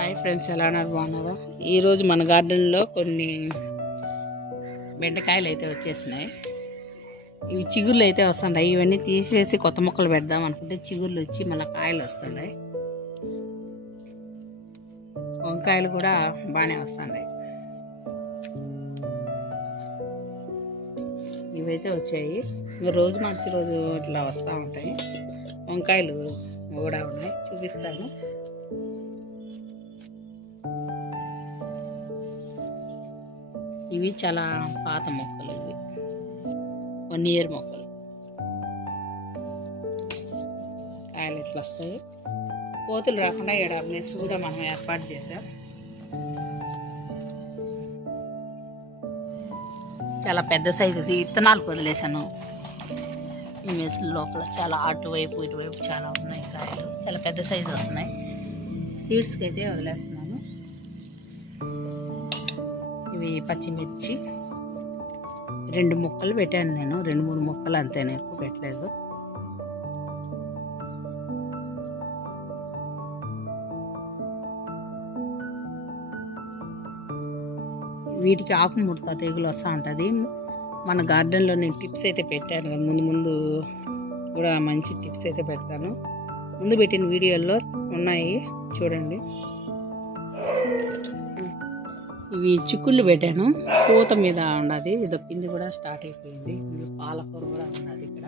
Hi friends, ఎలా ఉన్నారు? బాగున్నారా? ఈరోజు మన గార్డెన్లో కొన్ని బెండకాయలు అయితే వచ్చేసినాయి. ఇవి చిగుర్లు అయితే వస్తున్నాయి. ఇవన్నీ తీసేసి కొత్త మొక్కలు పెడదాం అనుకుంటే చిగుర్లు వచ్చి మన కాయలు వస్తున్నాయి. వంకాయలు కూడా బాగానే వస్తున్నాయి. ఇవైతే వచ్చాయి. రోజు మార్చి రోజు ఇట్లా వస్తూ ఉంటాయి. వంకాయలు కూడా ఉన్నాయి, చూపిస్తాను. ఇవి చాలా పాత మొక్కలు, ఇవి 1 year మొక్కలు. కాయలు ఇట్లా వస్తాయి. కోతులు రాకుండా ఇక్కడ ప్లేస్ కూడా మనం ఏర్పాటు చేసాం. చాలా పెద్ద సైజు విత్తనాలు వదిలేసాను. ఈ మెస్ లోపల చాలా అటువైపు ఇటువైపు చాలా ఉన్నాయి కాయలు. చాలా పెద్ద సైజు వస్తున్నాయి. సీడ్స్కి అయితే వదిలేస్తున్నాను. ఇవి పచ్చిమిర్చి 2 మొక్కలు పెట్టాను నేను. 2-3 మొక్కలు అంతేనే, ఎక్కువ పెట్టలేదు. వీటికి ఆకు ముడత తెగులు వస్తూ ఉంటుంది. మన గార్డెన్లో నేను టిప్స్ అయితే పెట్టాను. ముందు కూడా మంచి టిప్స్ అయితే పెడతాను. ముందు పెట్టిన వీడియోల్లో ఉన్నాయి, చూడండి. ఇవి చిక్కుళ్ళు పెట్టాను, పూత మీద ఉన్నది. ఇది కింది కూడా స్టార్ట్ అయిపోయింది. పాలకూర కూడా ఉన్నది. ఇక్కడ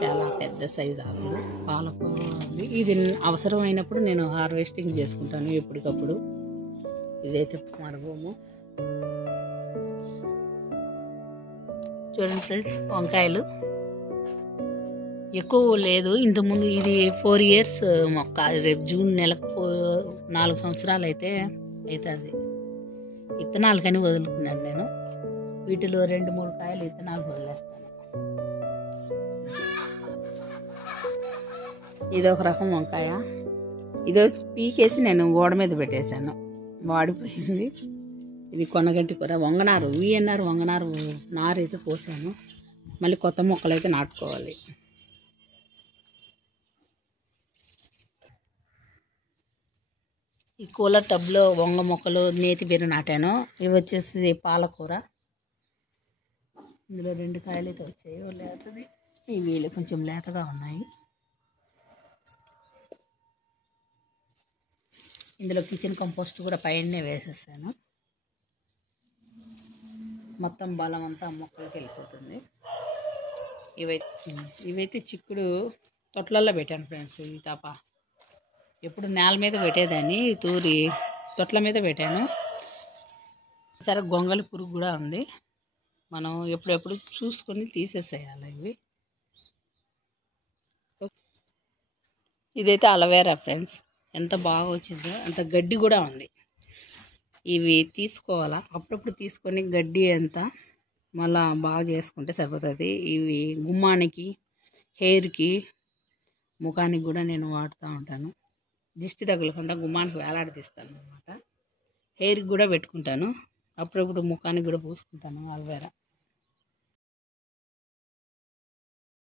చాలా పెద్ద సైజు ఆకులు పాలకూర ఉంది. ఇది అవసరమైనప్పుడు నేను హార్వెస్టింగ్ చేసుకుంటాను ఎప్పటికప్పుడు. ఇదైతే మరబోము. చూడండి ఫ్రెండ్స్, వంకాయలు ఎక్కువ లేదు. ఇంతకుముందు ఇది 4 years మొక్క. రేపు జూన్ నెలకు 4 సంవత్సరాలు అయితే అవుతుంది. విత్తనాలు కానీ వదులుకున్నాను నేను. వీటిలో 2-3 కాయలు విత్తనాలు వదిలేస్తాను. ఇదొక రకం వంకాయ. ఇదో పీకేసి నేను గోడ మీద పెట్టేశాను, వాడిపోయింది. ఇది కొనగంటి కూర. వంగనారు, వీఎన్ఆర్ వంగనారు నారు అయితే పోసాను. మళ్ళీ కొత్త మొక్కలు అయితే నాటుకోవాలి. ఈ కూలర్ టబ్లో వంగ మొక్కలు, నేతి బీర నాటాను. ఇవి వచ్చేసి పాలకూర. ఇందులో 2 కాయలు అయితే వచ్చాయి. లేతది, ఇవి కొంచెం లేతగా ఉన్నాయి. ఇందులో కిచెన్ కంపోస్ట్ కూడా పైనే వేసేసాను. మొత్తం బలం అంతా మొక్కలకి వెళ్ళిపోతుంది. ఇవైతే చిక్కుడు తొట్లల్లో పెట్టాను ఫ్రెండ్స్. ఈ తప్ప ఎప్పుడు నేల మీద పెట్టేదాన్ని, తూరి తొట్ల మీద పెట్టాను. సరే, గొంగలి పురుగు కూడా ఉంది. మనం ఎప్పుడెప్పుడు చూసుకొని తీసేసేయాలి ఇవి. ఇదైతే అలవేరా ఫ్రెండ్స్. ఎంత బాగా వచ్చిందో. అంత గడ్డి కూడా ఉంది. ఇవి తీసుకోవాలా, అప్పుడప్పుడు తీసుకొని గడ్డి అంతా మళ్ళా బాగా చేసుకుంటే సరిపోతుంది. ఇవి గుమ్మానికి, హెయిర్కి, ముఖానికి కూడా నేను వాడుతూ ఉంటాను. దిష్టి తగలకుండా గుమ్మానికి వేలాడదీస్తాను అనమాట. హెయిర్కి కూడా పెట్టుకుంటాను. అప్పుడప్పుడు ముఖానికి కూడా పూసుకుంటాను అల్వేరా.